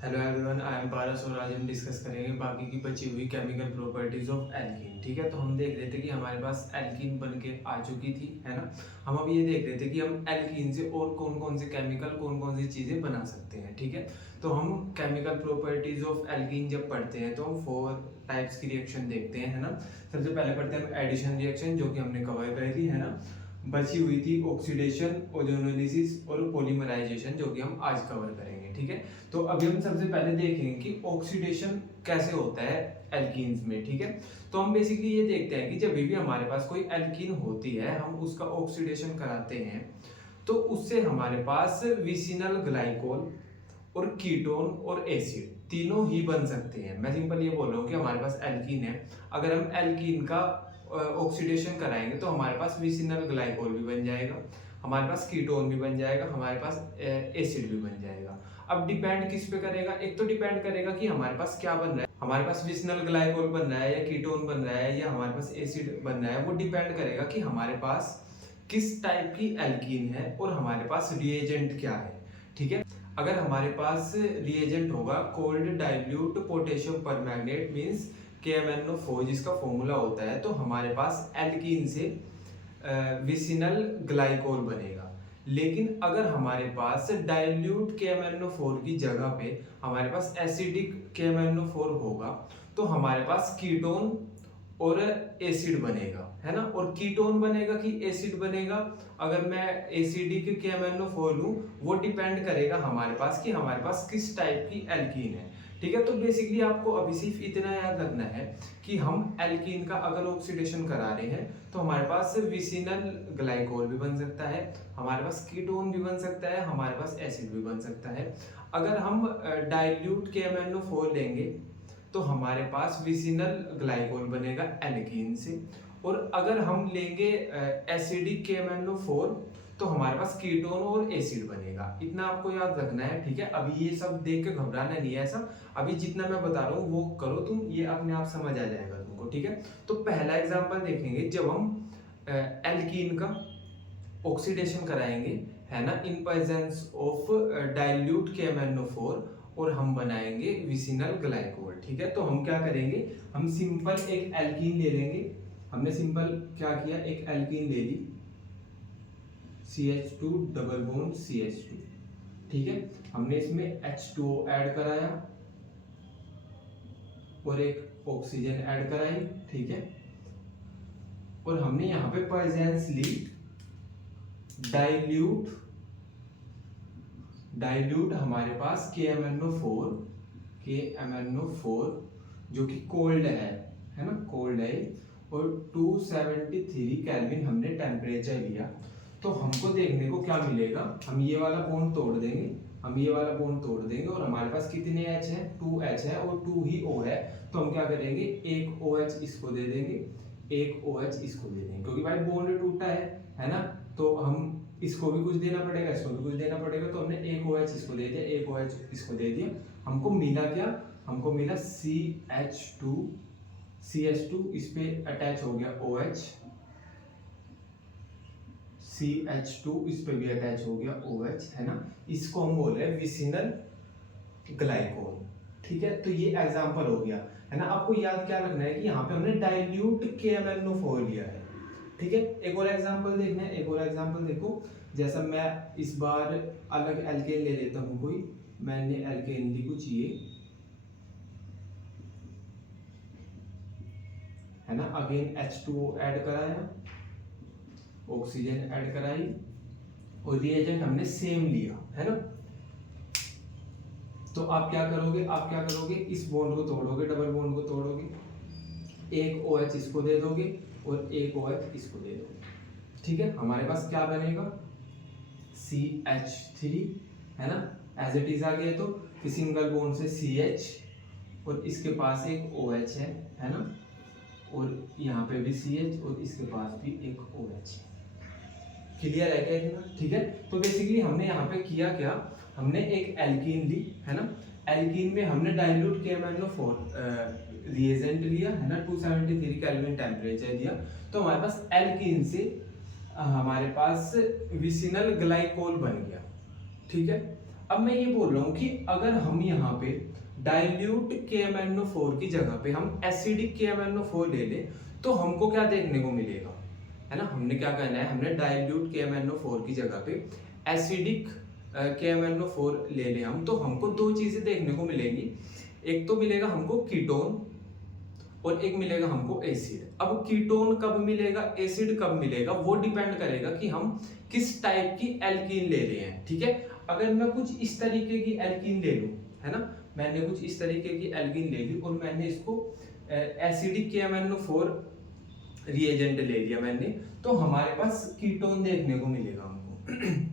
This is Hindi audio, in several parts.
हेलो एवरीवन, आई एम पारस और आज हम डिस्कस करेंगे बाकी की बची हुई केमिकल प्रॉपर्टीज ऑफ एल्कीन। ठीक है, तो हम देख रहे थे कि हमारे पास एल्कीन बन के आ चुकी थी, है ना। हम अब ये देख रहे थे कि हम एल्कीन से और कौन कौन से केमिकल, कौन कौन सी चीज़ें बना सकते हैं। ठीक है, तो हम केमिकल प्रॉपर्टीज ऑफ एल्कीन जब पढ़ते हैं तो हम 4 टाइप्स की रिएक्शन देखते हैं, है ना। सबसे पहले पढ़ते हैं हम एडिशन रिएक्शन, जो कि हमने कवर करी थी, है ना। बची हुई थी ऑक्सीडेशन, ओजोनोलिसिस और पॉलीमराइजेशन, जो कि हम आज कवर करेंगे। ठीक है, तो अभी हम सबसे पहले देखेंगे कि ऑक्सीडेशन कैसे होता है एल्कीन्स में। ठीक है, तो हम बेसिकली ये देखते हैं कि जब भी हमारे पास कोई एल्कीन होती है, हम उसका ऑक्सीडेशन कराते हैं तो उससे हमारे पास विसिनल ग्लाइकोल और कीटोन और एसिड तीनों ही बन सकते हैं। मैं सिंपल ये बोल रहा हूँ कि हमारे पास एल्कीन है, अगर हम एल्कीन का ऑक्सीडेशन कराएंगे तो हमारे पास विसिनल ग्लाइकोल भी बन जाएगा, हमारे पास कीटोन भी बन जाएगा, हमारे पास एसिड भी बन जाएगा। अब डिपेंड किस पे करेगा? एक तो डिपेंड करेगा कि हमारे पास क्या बन रहा है, हमारे पास विसिनल ग्लाइकोल बन रहा है या कीटोन बन रहा है या हमारे पास एसिड बन रहा है। वो डिपेंड करेगा कि हमारे पास किस टाइप की एल्कीन है और हमारे पास रिएजेंट क्या है। ठीक है, अगर हमारे पास रिएजेंट होगा cold dilute potassium permanganate means KMnO4, जिसका फॉर्मूला होता है, तो हमारे पास एल्कीन से विसिनल ग्लाइकोल बनेगा। लेकिन अगर हमारे पास डाइल्यूट KMnO4 की जगह पे हमारे पास एसिडिक KMnO4 होगा तो हमारे पास कीटोन और एसिड बनेगा, है ना। और कीटोन बनेगा कि एसिड बनेगा, अगर मैं एसिडिक KMnO4 लूं, वो डिपेंड करेगा हमारे पास कि हमारे पास किस टाइप की एल्कीन है। ठीक है, तो बेसिकली आपको अभी सिर्फ इतना याद रखना है कि हम एल्कीन का अगर ऑक्सीडेशन करा रहे हैं तो हमारे पास विसिनल ग्लाइकोल भी बन सकता है, हमारे पास कीटोन भी बन सकता है, हमारे पास एसिड भी बन सकता है। अगर हम डाइल्यूट KMnO4 लेंगे तो हमारे पास विसिनल ग्लाइकोल बनेगा एल्कीन से, और अगर हम लेंगे एसिडिक KMnO4 तो हमारे पास कीटोन और एसिड बनेगा। इतना आपको याद रखना है। ठीक है, अभी ये सब देख के घबराना नहीं है, ऐसा अभी जितना मैं बता रहा हूँ वो करो तुम, ये अपने आप समझ आ जाएगा तुमको। ठीक है, तो पहला एग्जांपल देखेंगे जब हम एल्कीन का ऑक्सीडेशन कराएंगे, है ना, in presence of dilute KMnO4, और हम बनाएंगे विसिनल ग्लाइकोल। ठीक है, तो हम क्या करेंगे, हम सिंपल एक एल्कीन ले लेंगे। हमने सिंपल क्या किया, एक एल्कीन ले ली CH2 डबल बॉन्ड CH2। ठीक है, हमने इसमें H2O ऐड कराया और एक ऑक्सीजन ऐड कराई। ठीक है, और हमने यहाँ पे प्रेजेंस ली डाइल्यूट हमारे पास KMnO4 जो कि कोल्ड है ना, कोल्ड है, और 273 केल्विन हमने टेम्परेचर लिया। तो हमको देखने को क्या मिलेगा, हम ये वाला बॉन्ड तोड़ देंगे, हम ये वाला बॉन्ड तोड़ देंगे, और हमारे पास कितने H है, 2H है और 2 ही O है। तो हम क्या करेंगे, एक OH इसको दे देंगे, एक OH इसको दे देंगे, क्योंकि भाई बॉन्ड टूटा है ना। तो हम इसको भी कुछ देना पड़ेगा, इसको भी कुछ देना पड़ेगा, तो हमने एक OH इसको दे दिया, एक OH इसको दे दिया। हमको मिला क्या, हमको मिला CH2 इस पे अटैच हो गया OH, CH2 इस पे भी अटैच हो गया OH, है ना। इसको हम बोल रहे हैं विसिनल ग्लाइकोल। ठीक है, तो ये एग्जांपल हो गया, है ना। आपको याद क्या रखना है कि यहाँ पे हमने डाइल्यूट KMnO4 लिया है। ठीक है, एक और एग्जांपल देखना है, एक और एग्जांपल देखो। जैसा मैं इस बार अलग एल्केन ले लेता हूँ कोई, मैंने एल्केन ली कुछ ये, है ना। अगेन H2O ऐड कराया, ऑक्सीजन ऐड कराई, और रिएजेंट हमने सेम लिया, है ना। तो आप क्या करोगे, इस बॉन्ड को तोड़ोगे, डबल बॉन्ड को तोड़ोगे, एक OH इसको दे दोगे और एक OH इसको दे दोगे। ठीक है, हमारे पास क्या बनेगा, CH3, है ना, एज इट इज आ गया। तो सिंगल बॉन्ड से CH और इसके पास एक OH है ना, और यहाँ पे भी CH और इसके पास भी एक OH है। क्लियर है क्या इतना? ठीक है, तो बेसिकली हमने यहाँ पे किया क्या, हमने एक एल्कीन ली, है ना। एल्कीन में हमने डाइल्यूट KMnO4 रिएजेंट लिया, है ना, 273 केल्विन टेम्परेचर दिया। तो हमारे पास एल्कीन से हमारे पास विसिनल ग्लाइकोल बन गया। ठीक है, अब मैं ये बोल रहा हूँ कि अगर हम यहाँ पे डाइल्यूट KMnO4 की जगह पे हम एसिडिक KMnO4 ले लें तो हमको क्या देखने को मिलेगा, है ना। हमने क्या करना है, हमने डाइल्यूट KMnO4 की जगह पे एसिडिक KMnO4 ले लें हम, तो हमको दो चीजें देखने को मिलेंगी। एक तो मिलेगा हमको कीटोन और एक मिलेगा हमको एसिड। अब कीटोन कब मिलेगा, एसिड कब मिलेगा, वो डिपेंड करेगा कि हम किस टाइप की एल्कीन ले रहे हैं, ठीक है। अगर मैं कुछ इस तरीके की एल्कीन ले लूं, है ना, मैंने कुछ इस तरीके की एल्कीन ले ली और मैंने इसको एसिडिक KMnO4 रिएजेंट ले लिया मैंने, तो हमारे पास कीटोन देखने को मिलेगा हमको।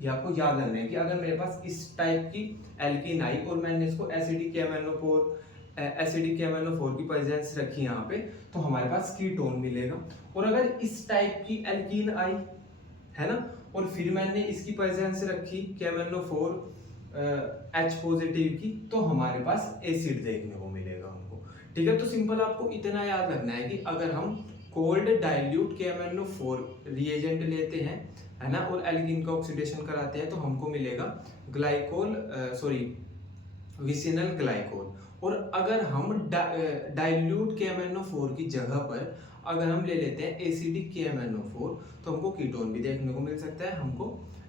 ये आपको याद रखना है कि अगर मेरे पास इस टाइप की एल्कीन आई और मैंने इसको एसिडिक KMnO4 की प्रेजेंस रखी यहाँ पे, तो हमारे पास कीटोन मिलेगा। और अगर इस टाइप की एल्कीन आई, है ना, और फिर मैंने इसकी प्रेजेंस रखी KMnO4 H पॉजिटिव की, तो हमारे पास एसिड देखने को मिलेगा हमको, ठीक है। तो सिंपल आपको इतना याद रखना है कि अगर हम कोल्ड डाइल्यूट KMnO4 रिएजेंट लेते हैं, है ना, और एल्कीन का ऑक्सीडेशन कराते हैं, तो हमको मिलेगा विसिनल ग्लाइकोल। और अगर हम डाइल्यूट KMnO4 की जगह पर अगर हम ले लेते हैं एसिडिक KMnO4, तो हमको कीटोन भी देखने को मिल सकता है, हमको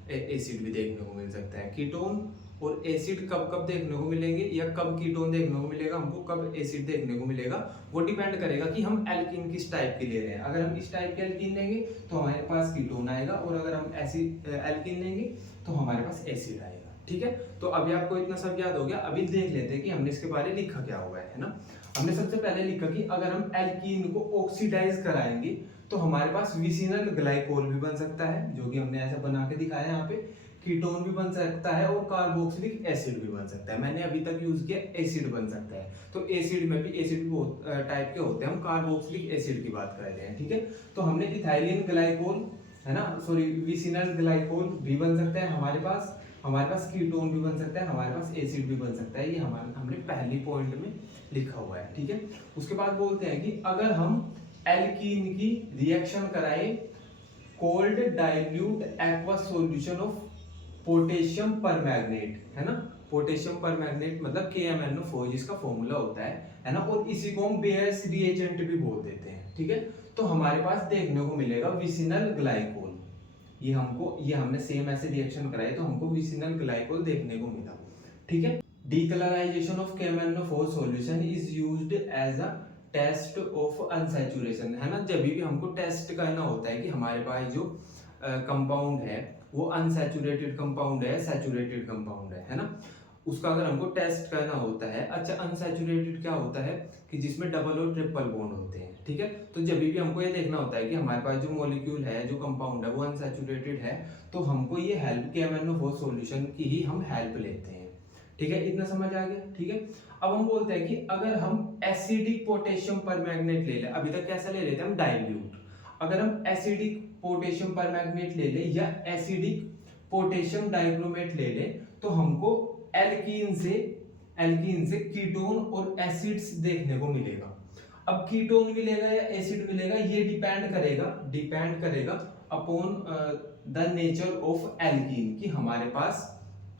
एसिड भी देखने को मिल सकता है। कीटोन और एसिड कब कब देखने को मिलेंगे, या कब कीटोन देखने को मिलेगा हमको, कब एसिड देखने को मिलेगा, वो डिपेंड करेगा कि हम एल्कीन किस टाइप की ले रहे हैं। अगर हम इस टाइप की एल्कीन लेंगे तो हमारे पास कीटोन आएगा, और अगर हम ऐसी एल्कीन लेंगे तो हमारे पास एसिड आएगा, ठीक है। तो अभी आपको इतना सब याद हो गया। अभी देख लेते हैं कि हमने इसके बारे में लिखा क्या हुआ है ना। हमने सबसे पहले लिखा कि अगर हम एल्कीन को ऑक्सीडाइज कराएंगे तो हमारे पास विसिनल ग्लाइकोल भी बन सकता है, जो कि हमने ऐसा बना के दिखाया है यहाँ पे। कीटोन भी बन सकता है और कार्बोक्सिलिक एसिड भी बन सकता है। मैंने अभी तक यूज किया एसिड बन सकता है, तो एसिड में भी एसिड बहुत टाइप के होते हैं, हम कार्बोक्सिलिक एसिड की बात कर रहे हैं, ठीक है। तो हमने इथाइलिन ग्लाइकोल, है ना, सॉरी विसिनल ग्लाइकोल भी बन सकता है हमारे पास कीटोन भी बन सकता है, हमारे पास एसिड भी बन सकता है। ये हमने पहली पॉइंट में लिखा हुआ है, ठीक है। उसके बाद बोलते हैं कि अगर हम एल्कीन की रिएक्शन कराएं cold dilute aqueous solution of potassium permanganate, है ना, पोटेशियम परमैंगनेट मतलब KMnO4 जिसका फॉर्मूला होता है ना, और इसी को हम बेयर्स रिएजेंट भी बोल देते हैं, ठीक है। तो हमारे पास देखने को मिलेगा विसिनल ग्लाइकोल। ये हमने सेम ऐसे रिएक्शन कराए तो हमको विसिनल ग्लाइकोल देखने को मिला, ठीक है। Decolourisation of KMnO4 solution is used as a test of unsaturation, है ना। जब भी हमको टेस्ट करना होता है कि हमारे पास जो कंपाउंड है वो अनसैचुरेटेड कंपाउंड है, सैचुरेटेड कंपाउंड है ना, उसका अगर हमको टेस्ट करना होता है। अच्छा, अनसैचुरेटेड क्या होता है कि जिसमें डबल और ट्रिपल बॉन्ड होते हैं, ठीक है। तो जब भी हमको ये देखना होता है कि हमारे पास जो मॉलिक्यूल है, जो कंपाउंड है वो अनसैचुरेटेड है, तो हमको ये हेल्प KMnO4 सॉल्यूशन की ही हम हेल्प लेते हैं, ठीक है। इतना समझ आ गया, ठीक है। अब हम बोलते हैं कि अगर हम एसिडिक पोटेशियम परमैंगनेट ले लें, अभी तक कैसा ले लेते हैं हम डाइल्यूट, अगर हम एसिडिक पोटेशियम परमैंगनेट ले लें या एसिडिक पोटेशियम डाइक्रोमेट ले लें, तो हमको एल्कीन से कीटोन और एसिड्स देखने को मिलेगा। अब कीटोन मिलेगा या एसिड मिलेगा ये डिपेंड करेगा upon the nature of alkene, कि हमारे पास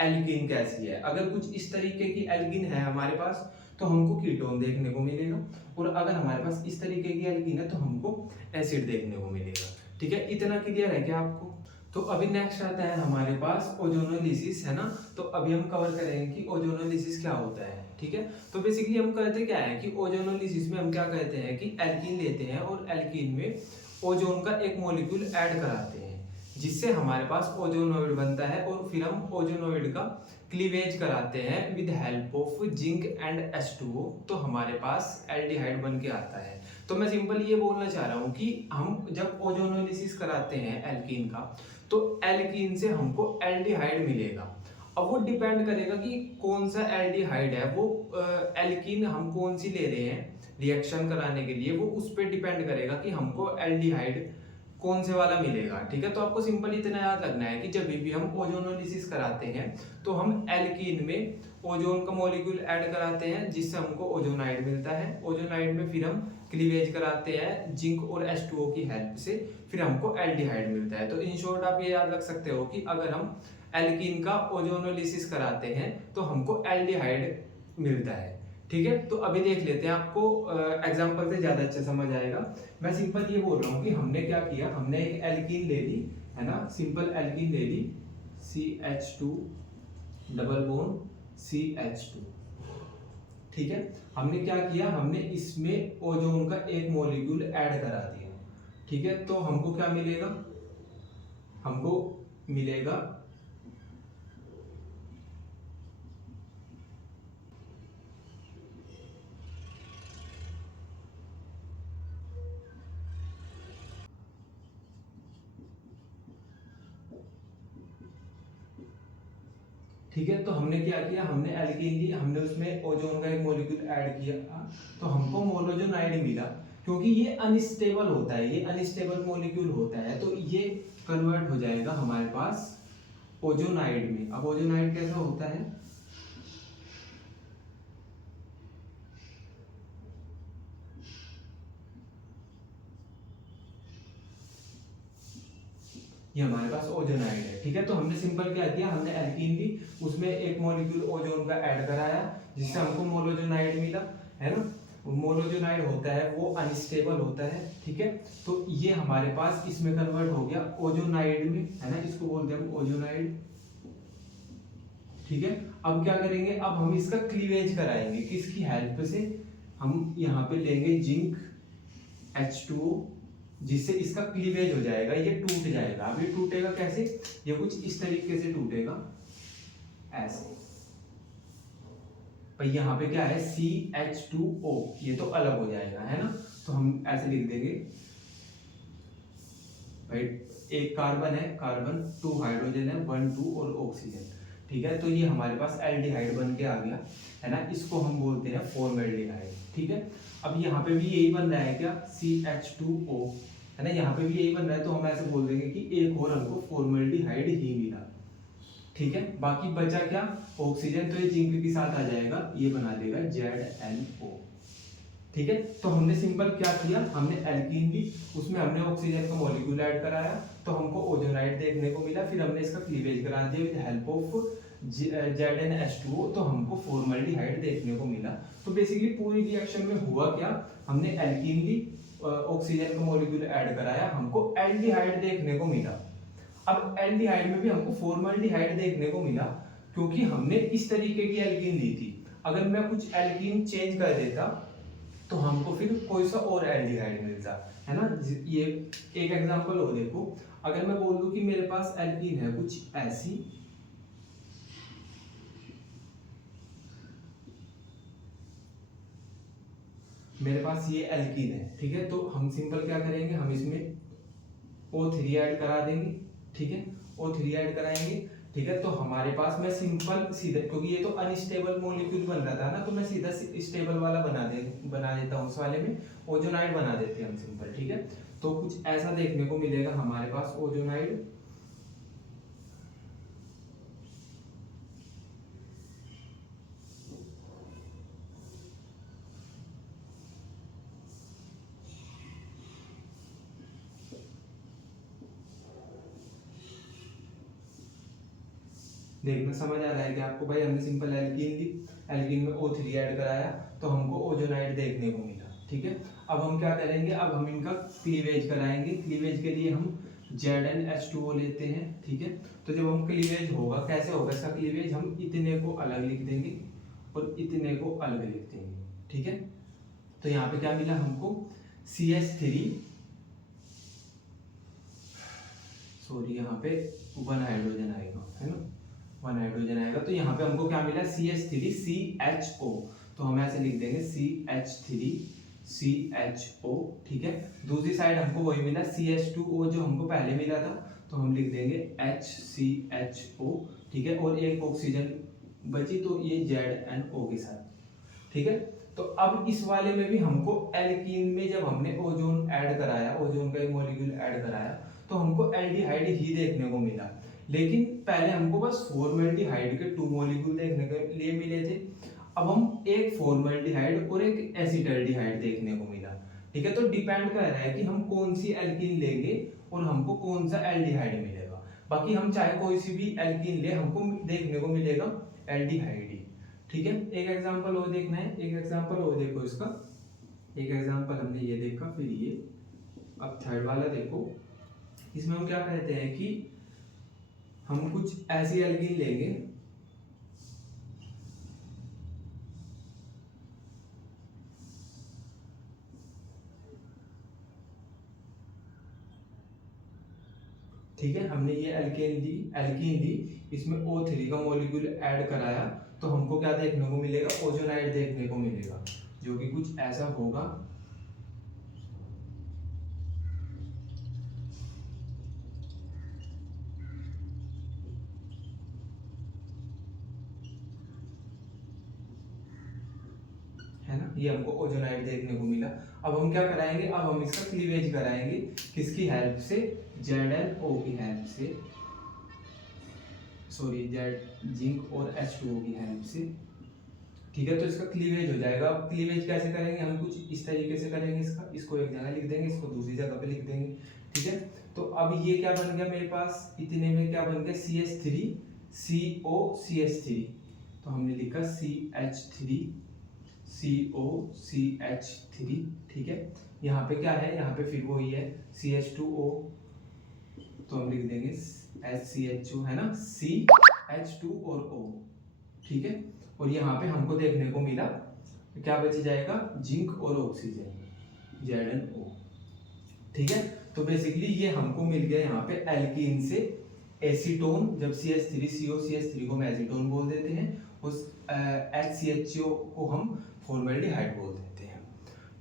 एल्कीन कैसी है। अगर कुछ इस तरीके की एल्कीन है हमारे पास तो हमको कीटोन देखने को मिलेगा, और अगर हमारे पास इस तरीके की एल्कीन है तो हमको एसिड देखने को मिलेगा, ठीक है। इतना क्लियर है क्या आपको? तो अभी नेक्स्ट आता है हमारे पास ओजोनोलिसिस, है ना। तो अभी हम कवर करेंगे कि ओजोनोलिसिस क्या होता है, ठीक है। तो बेसिकली हम कहते क्या है कि ओजोनोलिसिस में हम क्या कहते हैं कि एल्कीन लेते हैं और एल्कीन में ओजोन का एक मॉलिक्यूल ऐड कराते हैं, जिससे हमारे पास ओजोनोइड बनता है, और फिर हम ओजोनोइड का क्लीवेज कराते हैं with help of zinc and H2O, तो हमारे पास एल्डिहाइड बन के आता है। तो मैं सिंपल ये बोलना चाह रहा हूँ कि हम जब ओजोनोलिसिस कराते हैं एल्कीन का, तो एल्कीन से हमको एल्डिहाइड मिलेगा। अब वो डिपेंड करेगा कि कौन सा एल्डिहाइड है, वो एल्कीन हम कौन सी ले रहे हैं रिएक्शन कराने के लिए, वो उस पर डिपेंड करेगा कि हमको एल्डिहाइड कौन से वाला मिलेगा, ठीक है। तो आपको सिंपल इतना याद रखना है कि जब भी हम ओजोनोलिसिस कराते हैं तो हम एल्कीन में ओजोन का मॉलिक्यूल ऐड कराते हैं, जिससे हमको ओजोनाइड मिलता है। ओजोनाइड में फिर हम क्लीवेज कराते हैं जिंक और H2O की हेल्प से, फिर हमको एल्डिहाइड मिलता है। तो इन शॉर्ट आप ये याद रख सकते हो कि अगर हम एल्कीन का ओजोनोलिसिस कराते हैं तो हमको एल्डिहाइड मिलता है। ठीक है, तो अभी देख लेते हैं, आपको एग्जांपल से ज्यादा अच्छा समझ आएगा। मैं सिंपल ये बोल रहा हूँ कि हमने क्या किया, हमने एक एल्कीन ले ली, है ना, सिंपल एल्कीन ले ली, CH2 डबल बॉन्ड CH2। ठीक है, हमने क्या किया, हमने इसमें ओजोन का एक मॉलिक्यूल ऐड करा दिया। ठीक है, तो हमको क्या मिलेगा, हमको मिलेगा ठीक है, तो हमने क्या किया, हमने एल्कीन ली, हमने उसमें ओजोन का एक मॉलिक्यूल ऐड किया, तो हमको मोनोजोनाइड मिला। क्योंकि ये अनस्टेबल होता है, ये अनस्टेबल मॉलिक्यूल होता है, तो ये कन्वर्ट हो जाएगा हमारे पास ओजोनाइड में। अब ओजोनाइड कैसा होता है, ये हमारे पास ओजोनाइड है। ठीक है, तो हमने सिंपल क्या किया, हमने एल्कीन ली, उसमें एक मॉलिक्यूल ओजोन का ऐड कराया, जिससे हमको मोनोजोनाइड मिला, है ना। मोनोजोनाइड होता है वो अनस्टेबल होता है। ठीक है, तो ये हमारे पास इसमें कन्वर्ट हो गया ओजोनाइड में, है ना, इसको बोलते हैं हम ओजोनाइड। ठीक है, अब क्या करेंगे, अब हम इसका क्लीवेज कराएंगे, किसकी हेल्प से, हम यहाँ पे लेंगे जिंक H2O, जिससे इसका क्लीवेज हो जाएगा, ये टूट जाएगा। अब ये टूटेगा कैसे, ये कुछ इस तरीके से टूटेगा, ऐसे। पर यहाँ पे क्या है, CH2O, ये तो अलग हो जाएगा, है ना। तो हम ऐसे लिख देंगे भाई, एक कार्बन है, कार्बन, 2 हाइड्रोजन है, 1 2 और ऑक्सीजन। ठीक है, तो ये हमारे पास एल्डिहाइड बन के आ गया, है ना, इसको हम बोलते हैं फॉर्मेल्डिहाइड। ठीक है, अब यहाँ पे भी यही बन रहा है क्या, CH2O, है ना, यहाँ पे भी यही बन रहा है, तो हम ऐसे बोल देंगे कि एक और हमको फॉर्मेल्डिहाइड ही मिला। ठीक है, बाकी बचा क्या, ऑक्सीजन, तो ये जिंक के साथ आ जाएगा, ये बना देगा ZnO। ठीक है, तो हमने सिंपल क्या किया, हमने एल्कीन ली, उसमें हमने ऑक्सीजन का मॉलिक्यूल ऐड कराया, तो हमको ओजोनाइड देखने को मिला, फिर हमने इसका क्लीवेज करा दिया विद हेल्प ऑफ ZnH2O, तो हमको फॉर्मल्डिहाइड देखने को मिला। तो बेसिकली पूरी रिएक्शन में हुआ क्या, हमने एल्कीन ली, ऑक्सीजन का मॉलिक्यूल ऐड कराया, हमको एल्डिहाइड देखने को मिला। अब एल्डिहाइड में भी हमको फॉर्मल्डिहाइड देखने को मिला, क्योंकि हमने इस तरीके की एल्कीन ली थी। अगर मैं कुछ एल्कीन चेंज कर देता तो हमको फिर कोई सा और एल्डिहाइड मिलता, है ना। ये एक एग्जांपल हो, देखो, अगर मैं बोल दूं कि मेरे पास एल्कीन है कुछ ऐसी, मेरे पास ये एल्कीन है, ठीक है, तो हम सिंपल क्या करेंगे, हम इसमें O3 ऐड करा देंगे। ठीक है, O3 ऐड कराएंगे। ठीक है, तो हमारे पास मैं सिंपल सीधा, क्योंकि ये तो अनस्टेबल मॉलिक्यूल बन रहा था ना, तो मैं सीधा स्टेबल वाला बना देता हूँ, उस वाले में ओजोनाइड बना देते हैं हम सिंपल। ठीक है, तो कुछ ऐसा देखने को मिलेगा हमारे पास ओजोनाइड। देखना समझ आ रहा है कि आपको, भाई हमने सिंपल एल्कीन ली, एल्कीन में O3 ऐड कराया, तो हमको ओजोनाइड देखने को मिला। ठीक है, अब हम क्या करेंगे, अब हम इनका क्लीवेज कराएंगे। क्लीवेज के लिए हम ZnH2O लेते हैं। ठीक है, तो जब हम क्लीवेज होगा, कैसे होगा इसका क्लीवेज, हम इतने को अलग लिख देंगे और इतने को अलग लिख देंगे। ठीक है, तो यहाँ पे क्या मिला हमको, CH3, सॉरी यहाँ पे 1 हाइड्रोजन आएगा, है ना, 1 हाइड्रोजन आएगा, तो यहाँ पे हमको क्या मिला, CH3CHO, तो हम ऐसे लिख देंगे CH3CHO। ठीक है, दूसरी साइड हमको वही मिला, CH2O जो हमको पहले मिला था, तो हम लिख देंगे HCHO। ठीक है, और एक ऑक्सीजन बची, तो ये ZnO के साथ। ठीक है, तो अब इस वाले में भी हमको एल्कीन में जब हमने ओजोन ऐड कराया, ओजोन का एक मॉलिक्यूल ऐड कराया, तो हमको एल्डिहाइड ही देखने को मिला। लेकिन पहले हमको बस फॉर्मल्डिहाइड के 2 मॉलिक्यूल देखने के लिए मिले थे, अब हम एक फॉर्मल्डिहाइड और एक एसिटल्डिहाइड देखने को मिला। ठीक है, तो डिपेंड कर रहा है कि हम कौन सी एल्कीन लेंगे और हमको कौन सा एल्डिहाइड मिलेगा। बाकी हम चाहे कोई सी भी एल्कीन ले, हमको देखने को मिलेगा एल्डिहाइड ही। ठीक है, एक एग्जांपल और देखना है, एक एग्जांपल और देखो इसका। एक एग्जांपल हमने ये देखा, फिर ये अब थर्ड वाला देखो। इसमें हम क्या कहते हैं कि हम कुछ ऐसी एल्कीन लेंगे ठीक है, हमने ये एल्कीन ली, इसमें O3 का मॉलिक्यूल ऐड कराया, तो हमको क्या देखने को मिलेगा, ओजोनाइड देखने को मिलेगा, जो कि कुछ ऐसा होगा। है ना, ये हमको ओजोनाइड देखने को मिला। अब हम क्या कराएंगे, अब हम इसका क्लीवेज कराएंगे, किसकी हेल्प से, ZnO की हेल्प से, सॉरी जिंक और H2O की हेल्प से। ठीक है, तो इसका क्लीवेज हो जाएगा। अब क्लीवेज कैसे करेंगे, हम कुछ इस तरीके से करेंगे, इसको एक जगह लिख देंगे, इसको दूसरी जगह पे लिख देंगे। ठीक है, तो अब ये क्या बन गया मेरे पास, इतने में क्या बन गया, CH3 CO CH3, तो हमने लिखा CH3 CO CH3। ठीक है, यहाँ पे क्या है, यहाँ पे फिर वही है CH2O, तो हम लिख देंगे HCHO, है ना, CH2 और O। ठीक है, और यहाँ पे हमको देखने को मिला क्या बच जाएगा, जिंक और ऑक्सीजन, ZnO। ठीक है, तो बेसिकली ये हमको मिल गया यहाँ पे एल्कीन से एसीटोन, जब CH3CO CH3 को हम एसीटोन बोल देते हैं, उस HCHO को हम फॉर्मेल्डिहाइड बोल देते हैं।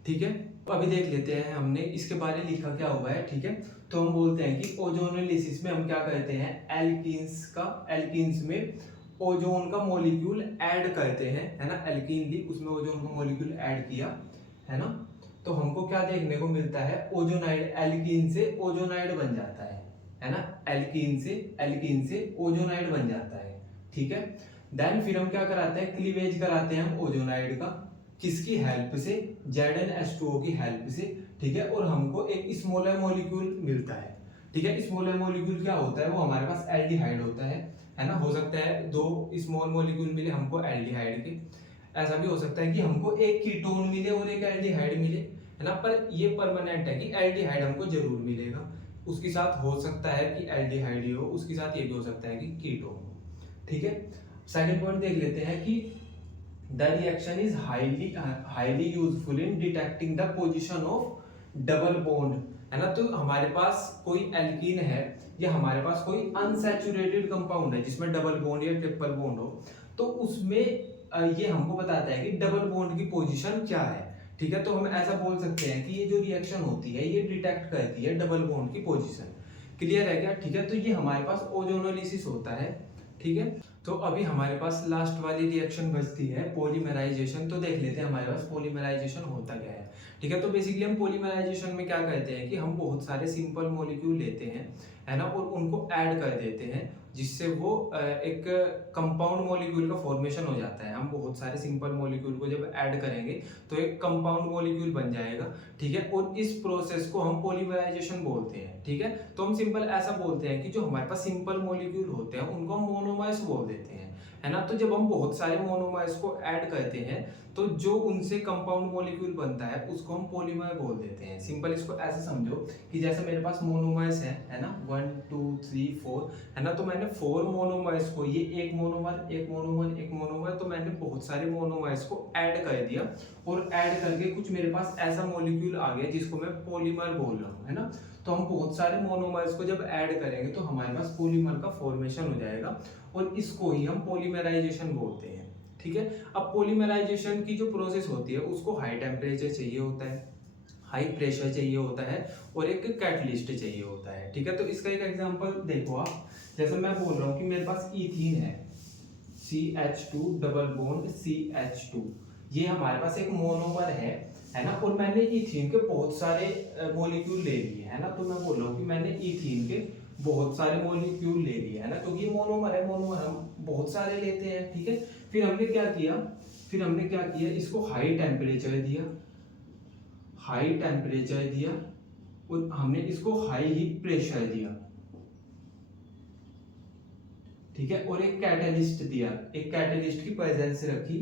ठीक है, तो अभी देख लेते हैं हमने इसके बारे में लिखा क्या हुआ है। ठीक है, तो हम बोलते हैं कि ओजोनोलिसिस में हम क्या करते हैं, एल्कीन्स में ओजोन का मॉलिक्यूल ऐड करते हैं, है ना, एल्कीन ली, उसमें ओजोन का मॉलिक्यूल ऐड किया, है ना, तो हमको क्या देखने को मिलता है, ओजोनाइड, एल्कीन से ओजोनाइड बन जाता है ना, एल्कीन से ओजोनाइड बन जाता है। ठीक है, देन फिर हम क्या कराते हैं, क्लीवेज कराते हैं हम ओजोनाइड का, किसकी हेल्प से, ZnH2O की हेल्प से। ठीक है, और हमको एक स्मॉलर मॉलिक्यूल मिलता है। ठीक है, स्मॉलर मॉलिक्यूल क्या होता है, वो हमारे पास एल्डिहाइड होता है ना, हो सकता है दो स्मॉल मॉलिक्यूल मिले हमको एल्डिहाइड के, ऐसा भी हो सकता है कि हमको एक कीटोन मिले और एक एल्डिहाइड मिले, है ना, पर ये परमानेंट है कि एल्डिहाइड हमको जरूर मिलेगा। उसके साथ हो सकता है कि एल्डिहाइड ही हो, उसके साथ ये भी हो सकता है कि कीटोन हो। ठीक है, सेकंड पॉइंट देख लेते हैं कि the reaction is highly useful in detecting the position of double bond, है ना, तो हमारे पास कोई एल्कीन है या हमारे पास कोई अनसैचुरेटेड कंपाउंड है जिसमें डबल बॉन्ड या ट्रिपल बॉन्ड हो, तो उसमें ये हमको बताता है कि डबल बॉन्ड की पोजीशन क्या है। ठीक है, तो हम ऐसा बोल सकते हैं कि ये जो रिएक्शन होती है ये डिटेक्ट करती है डबल बॉन्ड की पोजीशन। क्लियर है क्या? ठीक है, तो ये हमारे पास ओजोनोलिसिस होता है। ठीक है, तो अभी हमारे पास लास्ट वाली रिएक्शन बचती है पॉलीमराइजेशन। तो देख लेते हैं हमारे पास पॉलीमराइजेशन होता क्या है। ठीक है, तो बेसिकली हम पॉलीमराइजेशन में क्या करते हैं कि हम बहुत सारे सिंपल मॉलिक्यूल लेते हैं, है ना, और उनको ऐड कर देते हैं, जिससे वो एक कंपाउंड मॉलिक्यूल का फॉर्मेशन हो जाता है। हम बहुत सारे सिंपल मॉलिक्यूल को जब ऐड करेंगे तो एक कंपाउंड मॉलिक्यूल बन जाएगा। ठीक है, और इस प्रोसेस को हम पॉलीमराइजेशन बोलते हैं। ठीक है, तो हम सिंपल ऐसा बोलते हैं कि जो हमारे पास सिंपल मॉलिक्यूल होते हैं उनको हम मोनोमर्स बोल देते हैं, है ना। तो जब हम बहुत सारे मोनोमर्स को ऐड करते हैं तो जो उनसे कंपाउंड मॉलिक्यूल बनता है उसको हम पॉलीमर बोल देते हैं। सिंपल इसको ऐसे समझो कि जैसे मेरे पास मोनोमर्स है ना, 1 2 3 4, है ना, तो मैंने 4 मोनोमर्स को, ये एक मोनोमर एक मोनोमर एक मोनोमर, तो मैंने बहुत सारे मोनोमर्स को ऐड कर दिया और ऐड करके कुछ मेरे पास ऐसा मॉलिक्यूल आ गया जिसको मैं पॉलीमर बोल रहा हूँ, है ना। तो हम बहुत सारे मोनोमर्स को जब ऐड करेंगे तो हमारे पास पॉलीमर का फॉर्मेशन हो जाएगा और इसको ही हम पॉलीमराइजेशन बोलते हैं। ठीक है, अब पॉलीमराइजेशन की जो प्रोसेस होती है उसको हाई टेम्परेचर चाहिए होता है, हाई प्रेशर चाहिए होता है और एक कैटलिस्ट चाहिए होता है। ठीक है, तो इसका एक एग्जांपल देखो आप, जैसे मैं बोल रहा हूँ कि मेरे पास ईथीन है, CH2 डबल बॉन्ड CH2, ये हमारे पास एक मोनोमर है ना, और मैंने ईथीन के बहुत सारे मॉलिक्यूल ले लिए, है ना। तो मैं बोल रहा हूँ कि मैंने ईथीन के बहुत सारे मॉलिक्यूल ले लिए, है ना, क्योंकि ये मोनोमर है, मोनोमर हम बहुत सारे लेते हैं। ठीक है, फिर हमने क्या किया, इसको हाई टेम्परेचर दिया और हमने इसको हाई ही प्रेशर दिया। ठीक है, और एक कैटलिस्ट दिया, एक कैटलिस्ट की प्रेजेंस रखी।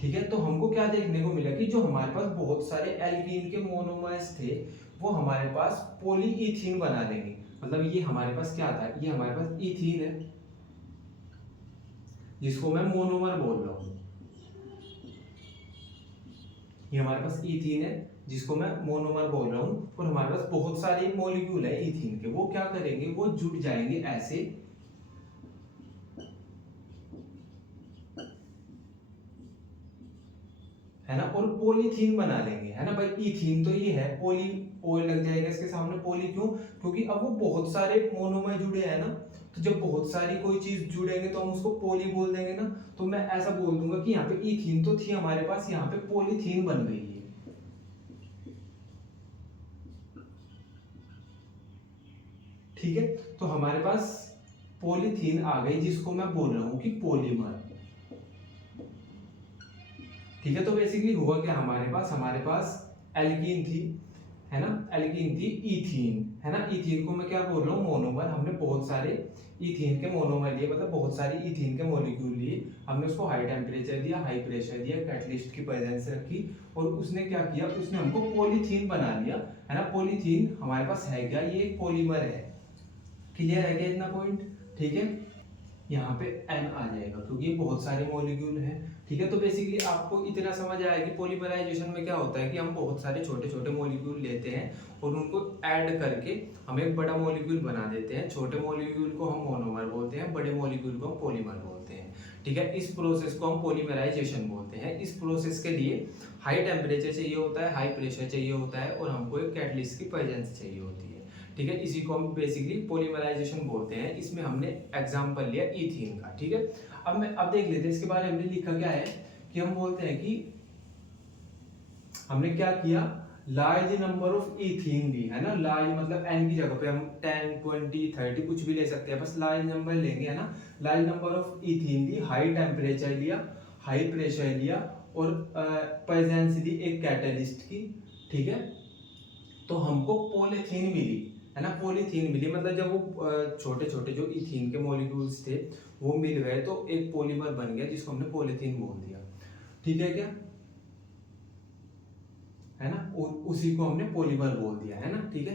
ठीक है, तो हमको क्या देखने को मिला कि जो हमारे पास बहुत सारे एल्कीन के मोनोमर्स थे वो हमारे पास पॉलीइथीन बना देंगे। मतलब ये हमारे पास क्या था, ये हमारे पास इथीन है जिसको मैं मोनोमर बोल रहा हूं, ये हमारे पास इथीन है जिसको मैं मोनोमर बोल रहा हूं, और हमारे पास बहुत सारे मॉलिक्यूल है इथीन के, वो क्या करेंगे, वो जुड़ जाएंगे ऐसे, है ना, और पॉलीथीन बना लेंगे, है ना भाई। इथीन तो ये है, पॉली ओ लग जाएगा इसके सामने, पॉली क्यों, क्योंकि अब वो बहुत सारे मोनोमर जुड़े हैं ना, तो जब बहुत सारी कोई चीज जुड़ेंगे तो हम उसको पॉली बोल देंगे ना। तो मैं ऐसा बोल दूंगा कि यहाँ पे इथीन तो थी हमारे पास, यहाँ पे पॉलीथीन बन गई है। ठीक है, तो हमारे पास पॉलीथीन आ गई जिसको मैं बोल रहा हूं कि पॉलीमर। ठीक है, तो बेसिकली हुआ क्या, हमारे पास एल्कीन थी, है ना, एल्कीन थी इथीन, है ना, इथीन को मैं क्या बोल रहा हूँ, मोनोमर। हमने बहुत सारे इथीन के मोनोमर लिए, मतलब बहुत सारी इथीन के मॉलिक्यूल लिए, हमने उसको हाई टेम्परेचर दिया, हाई प्रेशर दिया, कैटलिस्ट की प्रेजेंस रखी, और उसने क्या किया, उसने हमको पॉलीथीन बना लिया, है ना। पॉलीथीन हमारे पास है क्या, ये एक पॉलीमर है। क्लियर है क्या इतना पॉइंट? ठीक है, यहाँ पे एन आ जाएगा क्योंकि ये बहुत सारे मॉलिक्यूल हैं। ठीक है, तो बेसिकली आपको इतना समझ आया कि पॉलीमराइजेशन में क्या होता है कि हम बहुत सारे छोटे छोटे मॉलिक्यूल लेते हैं और उनको ऐड करके हम एक बड़ा मॉलिक्यूल बना देते हैं। छोटे मॉलिक्यूल को हम मोनोमर बोलते हैं, बड़े मॉलिक्यूल को हम पॉलीमर बोलते हैं। ठीक है, इस प्रोसेस को हम पॉलीमराइजेशन बोलते हैं। इस प्रोसेस के लिए हाई टेम्परेचर चाहिए होता है, हाई प्रेशर चाहिए होता है, और हमको एक कैटलिस्ट की प्रेजेंस चाहिए होती है। ठीक है, इसी को हम बेसिकली पॉलीमराइजेशन बोलते हैं। इसमें हमने एग्जांपल लिया इथीन का। ठीक है, अब देख लेते हैं इसके बारे में हमने लिखा क्या है, कि हम बोलते हैं कि हमने क्या किया, लार्ज नंबर ऑफ इथीन ली, है ना। लार्ज मतलब एन की जगह पे हम 10, 20, 30 कुछ भी ले सकते हैं, बस लार्ज नंबर लेंगे, है ना। लार्ज नंबर ऑफ इथीन ली, हाई टेम्परेचर लिया, हाई प्रेशर लिया, और प्रेजेंस ली एक कैटलिस्ट की। ठीक है, तो हमको पॉलीथीन मिली, है ना, पॉलीथीन मिली। मतलब जब वो छोटे छोटे जो इथीन के मॉलिक्यूल्स थे वो मिल गए तो एक पॉलीमर बन गया जिसको हमने पॉलीथीन बोल दिया। ठीक है क्या, है ना, उसी को हमने पॉलीमर बोल दिया, है ना। ठीक है,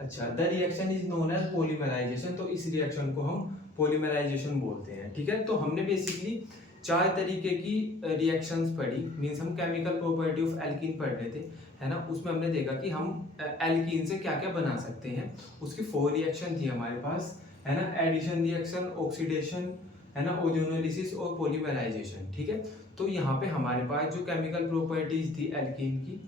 अच्छा, the reaction is known as polymerisation, तो इस रिएक्शन को हम पॉलीमराइजेशन बोलते हैं। ठीक है, तो हमने बेसिकली 4 तरीके की रिएक्शंस पढ़ी, मींस हम केमिकल प्रॉपर्टी ऑफ एल्कीन पढ़ रहे थे, है ना। उसमें हमने देखा कि हम एल्कीन से क्या क्या बना सकते हैं। उसकी 4 रिएक्शन थी हमारे पास, है ना, एडिशन रिएक्शन, ऑक्सीडेशन, है ना, ओजोनोलिसिस और पॉलीमराइजेशन। ठीक है, तो यहाँ पे हमारे पास जो केमिकल प्रॉपर्टीज थी एल्कीन की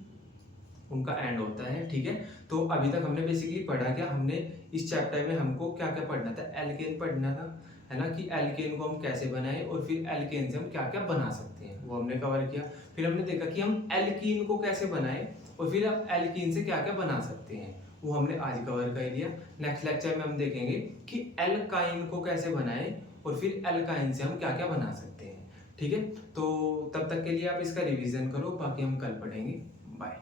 उनका एंड होता है। ठीक है, तो अभी तक हमने बेसिकली पढ़ा क्या, हमने इस चैप्टर में हमको क्या क्या पढ़ना था, एल्केन पढ़ना था, है ना, कि एल्केन को हम कैसे बनाएं और फिर एल्केन से हम क्या क्या बना सकते हैं वो हमने कवर किया। फिर हमने देखा कि हम एल्कीन को कैसे बनाएं और फिर हम एल्कीन से क्या क्या बना सकते हैं, वो हमने आज कवर कर लिया। नेक्स्ट लेक्चर में हम देखेंगे कि एल्काइन को कैसे बनाएं और फिर एल्काइन से हम क्या क्या बना सकते हैं। ठीक है, तो तब तक के लिए आप इसका रिवीजन करो, बाकी हम कल पढ़ेंगे। बाय।